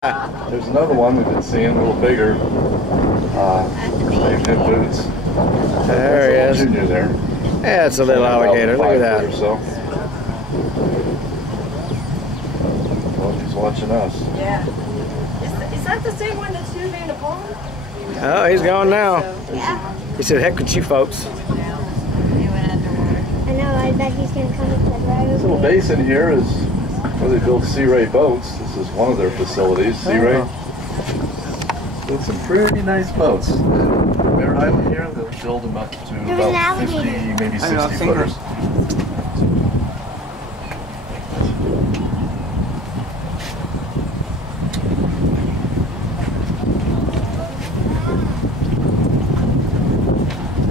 There's another one we've been seeing, a little bigger. Named him Boots. There he is. Junior there. Yeah, it's a little alligator. Look at that. So. Well, he's watching us. Yeah. Is that the same one that's usually in the pond? Oh, he's gone now. Yeah. He said, heck with you folks. He went underwater. I know, I bet he's going to come up the road. This little basin here is where they build Sea Ray boats. This is one of their facilities, Sea Ray. Build some pretty nice boats. Bear Island here, they'll build them up to about 50, maybe 60 footers.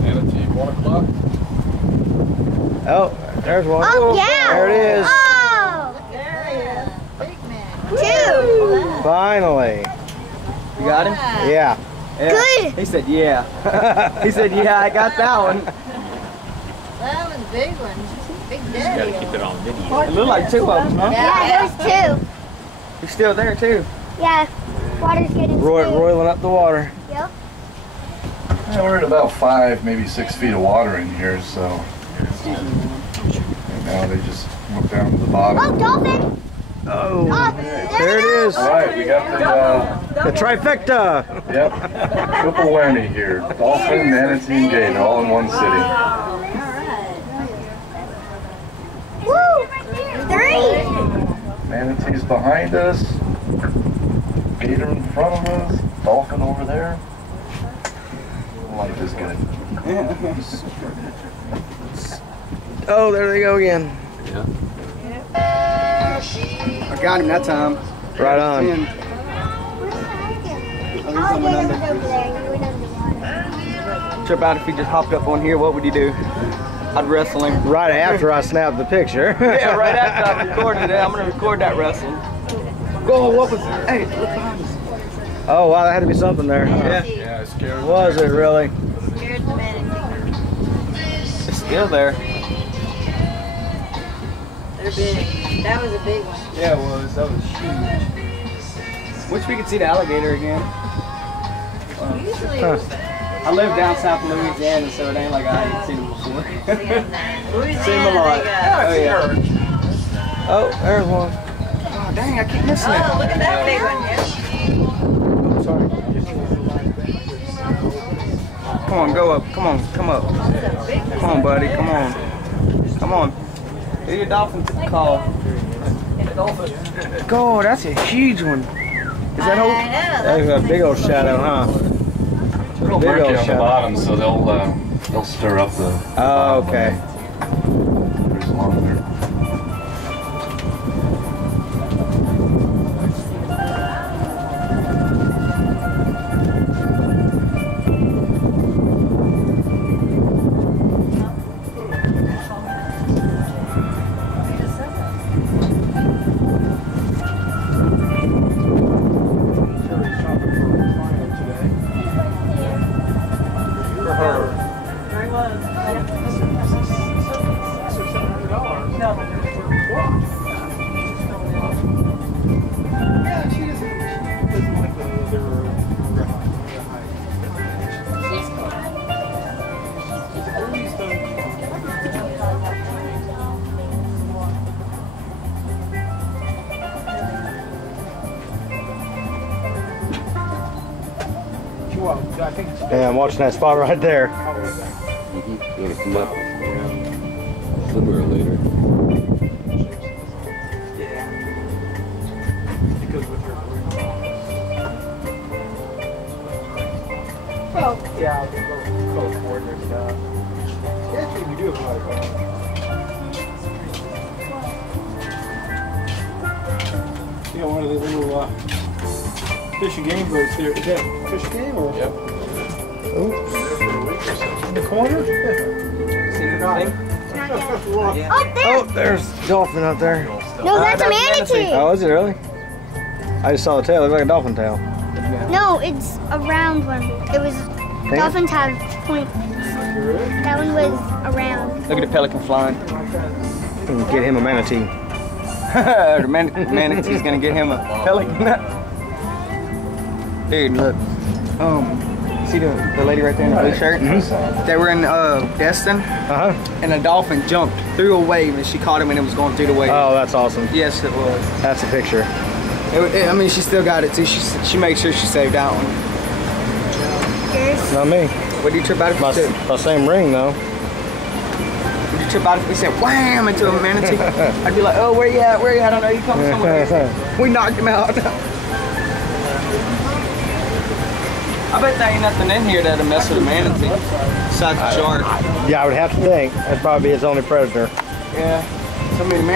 Manatee, 1 o'clock. Oh, there's one. Oh, yeah. There it is. Oh. There he is. Big man. 2. Finally. You got him? Yeah. Good. He said, yeah. He said, yeah, I got that one. That was a big one. Big daddy. Keep it on video. It looked like 2 of them, huh? Yeah, there's 2. He's still there, too. Yeah, water's getting Roiling up the water. Yep. Yeah, we're at about 5, maybe 6 feet of water in here, so. And now they just look down to the bottom. Oh, dolphin. Oh, there it is. All right, we got The trifecta. yep, triple whammy here. Dolphin, Manatee, and Gator, all in one city. Woo! 3. Manatee's behind us. Gator in front of us. Dolphin over there. Life is good. Oh, there they go again. I got him that time. Right on. Oh, Gator was over there. He went underwater. Trip out if he just hopped up on here, what would you do? I'd wrestle him. Right after I snapped the picture. Yeah, right after I recorded it. I'm going to record that wrestling. Go, what was it? Hey, look behind us. Oh, wow, that had to be something there. Yeah. Yeah, it's scary. Was it really? Here's the manatee. It's still there. They're big. That was a big one. Yeah, it was. That was huge. Wish we could see the alligator again. Usually, I live down south of Louisiana, so it ain't like I ain't seen them before. Louisiana, Seen them a lot. they got. Oh, yeah. Oh, there's one. Oh, dang, I keep missing it. Oh, look at that big one, yeah. Sorry. Come on, go up. Come on, come up. That's a big one. Come on, buddy. Come on. Come on. Do your dolphin call. Go, that's a huge one. Is that I old? know. That's a big old shadow, huh? Real Big murky old on the shadow. bottom, so they'll stir up the. Oh, okay. There's one there. Yeah, I'm watching that spot right there. Gonna come up sooner or later. Yeah, I'll go forward there. Actually, we do have a lot of You got one of the little fish and game boats there. Is that fish and game or? Yep. Oh, In the corner? Yeah. Oh, there. oh, there's dolphin out there. No, that's a manatee. Oh, is it really? I just saw the tail. It looked like a dolphin tail. No, it's a round one. It was dolphins have points. That one was a round. Look at the pelican flying. Get him a manatee. The manatee's gonna get him a pelican. Dude, look. See the lady right there in the blue shirt? They were in Destin, and a dolphin jumped through a wave, and she caught him, and it was going through the wave. Oh, that's awesome. Yes, it was. That's a picture. I mean, she still got it too. She made sure she saved that one. Not me. What do you trip out if My same ring though. Would you trip out if we said wham into a manatee? I'd be like, oh, where you at? Where you at? I don't know. You come somewhere. We knocked him out. I bet there ain't nothing in here that'll mess with a manatee besides the shark. Yeah, I would have to think. That'd probably be its only predator. Yeah. So many manatees.